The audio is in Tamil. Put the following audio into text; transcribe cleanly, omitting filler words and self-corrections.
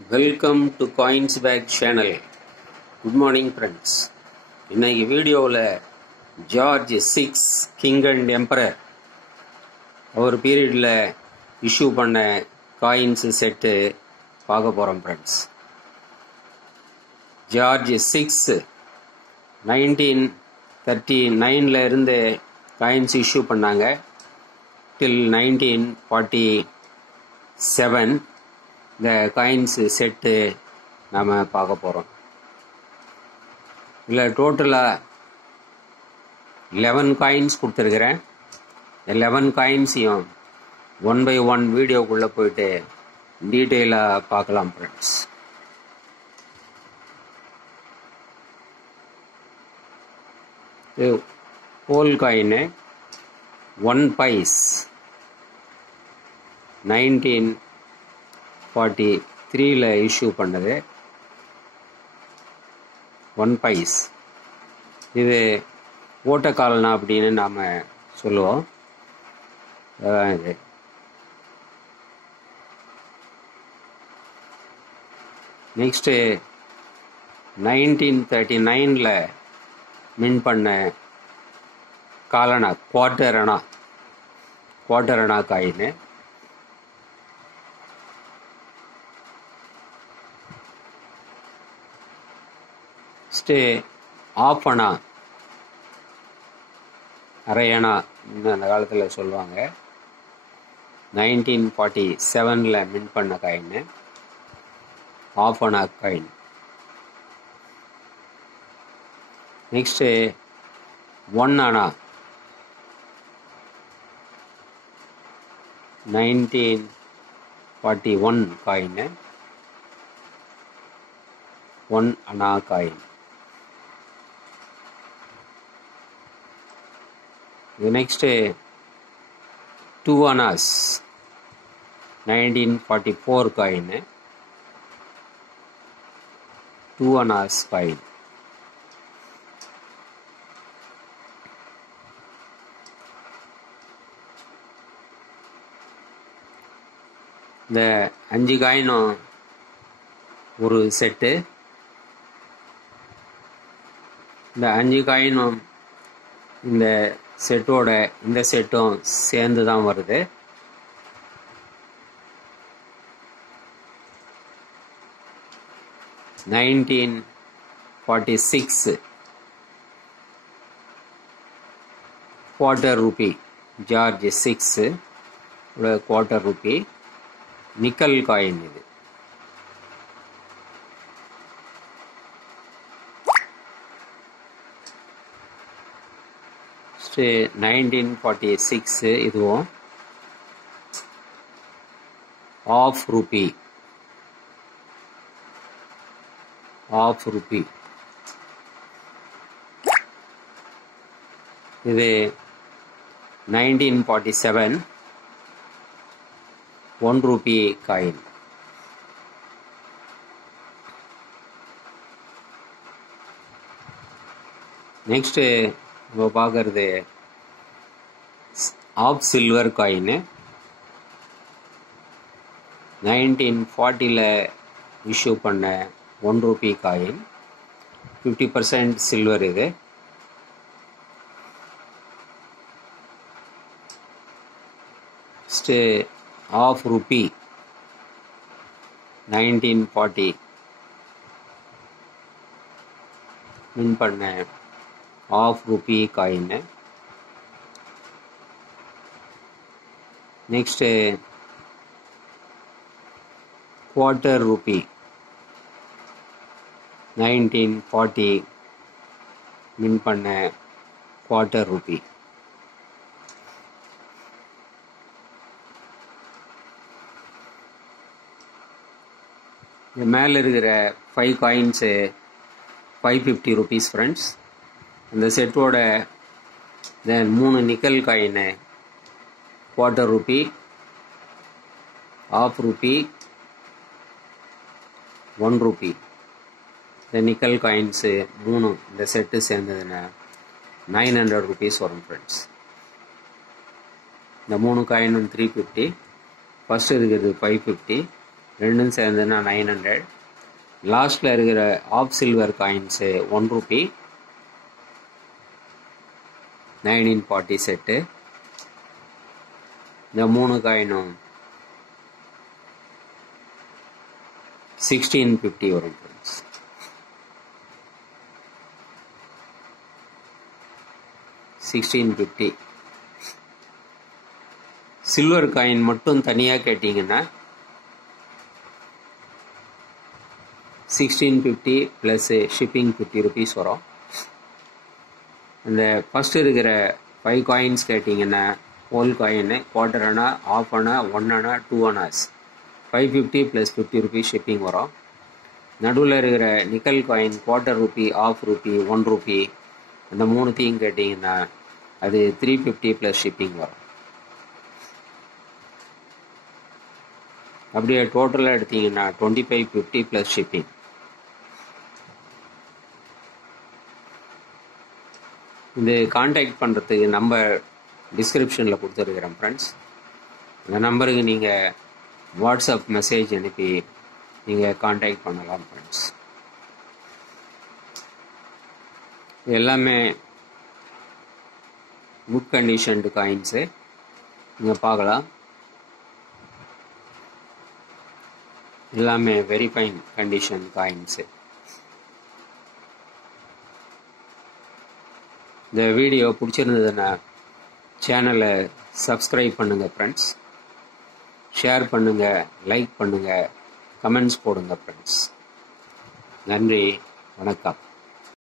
Welcome to coins back channel. Good morning friends. இன்னைக்கு வீடியோவில் ஜார்ஜ் 6 கிங் அண்ட் எம்பரர் அவர் பீரியடில் இஷ்யூ பண்ண காயின்ஸு செட்டு பார்க்க போகிறோம் ஃப்ரெண்ட்ஸ். ஜார்ஜ் 6 1939 இருந்து காயின்ஸ் இஷ்யூ பண்ணாங்க டில் 1947. இந்த காயின்ஸ் செட்டு நாம் பார்க்க போகிறோம். இதில் டோட்டலாக 11 காயின்ஸ் கொடுத்துருக்குறேன். 11 காயின்ஸையும் 1 by 1 வீடியோக்குள்ளே போயிட்டு டீட்டெயிலாக பார்க்கலாம் ஃப்ரெண்ட்ஸ். ஹோல் காயின் 1 பைஸ் 1943 இஷ்யூ பண்ணது 1 பைஸ். இது ஓட்டக்காலனா அப்படின்னு நாம் சொல்லுவோம். இது நெக்ஸ்ட்டு 1939 மின் பண்ண காலனா குவார்ட்டர் அணா காயின். ஆஃப் அணா, அரையணா அந்த காலத்தில் சொல்லுவாங்க. 1947 மின் பண்ண காயின் ஆஃப் அணா காயின். நெக்ஸ்ட்டு 1 அணா 1941 காயின் 1 அணா காயின். நெக்ஸ்ட்டு 2 அணாஸ் 1944 காயின் 2 அணாஸ் காயின். இந்த 5 காயினும் ஒரு செட்டு. இந்த 5 காயினும் இந்த செட்டோட இந்த செட்டும் சேர்ந்து தான் வருது. $1946 quarter Ruby, George 6 quarter Ruby nickel coin. இது நெக்ஸ்ட்டு 1946 இதுவும் ஆஃப் ரூபி இது 1947 1 ரூபி காயின். நெக்ஸ்ட்டு நம்ம பார்க்கறது ஆஃப் சில்வர் காயின் 1940 இஷ்யூ பண்ண 1 ரூபி காயின். 50% சில்வர். இது நெக்ஸ்ட்டு ஆஃப் ரூபி 1940 மின் பண்ண half rupee coin. Next quarter rupee 1940 mint பண்ண குவார்ட்டர் ரூபி. இது மேலே இருக்கிற 5 காயின்ஸு 550 rupees ஃப்ரெண்ட்ஸ். இந்த செட்டோட 3 nickel coin quarter rupee, half rupee, 1 rupee. இந்த நிக்கல் காயின்ஸு 3 இந்த செட்டு சேர்ந்ததுன்னா 900 rupees வரும் ஃப்ரெண்ட்ஸ். இந்த 3 காயினும் 350. ஃபஸ்ட்டு இருக்கிறது 550, ரெண்டும் சேர்ந்துன்னா 900. லாஸ்ட்டில் இருக்கிற half silver coins 1 rupee 9 in 40 set. இந்த 3 காயினும் 1650 வரும் ஃப்ரெண்ட்ஸ். $1650. சில்வர் காயின் மட்டும் தனியாக கேட்டிங்கன்னா 1650 ப்ளஸ் ஷிப்பிங் 50 rupees வரும். இந்த ஃபஸ்ட்டு இருக்கிற 5 காயின்ஸ் கேட்டிங்கன்னா whole coin, quarter anna, half anna, 1 anna, 2 annas 550 plus 50 rupees shipping வரும். நடுவில் இருக்கிற nickel coin quarter rupee, half rupee, 1 rupee அந்த 3த்தையும் கேட்டிங்கன்னா அது 350 ப்ளஸ் ஷிப்பிங் வரும். அப்படியே டோட்டலாக எடுத்திங்கன்னா 2550 ப்ளஸ் ஷிப்பிங். இது கான்டாக்ட் பண்ணுறதுக்கு நம்பர் டிஸ்கிரிப்ஷனில் கொடுத்துருக்குறேன் ஃப்ரெண்ட்ஸ். அந்த நம்பருக்கு நீங்கள் வாட்ஸ்அப் மெசேஜ் அனுப்பி நீங்கள் கான்டாக்ட் பண்ணலாம் ஃப்ரெண்ட்ஸ். எல்லாமே குட் கண்டிஷன்டு காயின்ஸு நீங்கள் பார்க்கலாம். எல்லாமே வெரி ஃபைன் கண்டிஷன் காயின்ஸு. இந்த வீடியோ பிடிச்சிருந்ததுன்னா சேனலை சப்ஸ்கிரைப் பண்ணுங்கள் ஃப்ரெண்ட்ஸ். ஷேர் பண்ணுங்கள், லைக் பண்ணுங்கள், கமெண்ட்ஸ் போடுங்க ஃப்ரெண்ட்ஸ். நன்றி, வணக்கம்.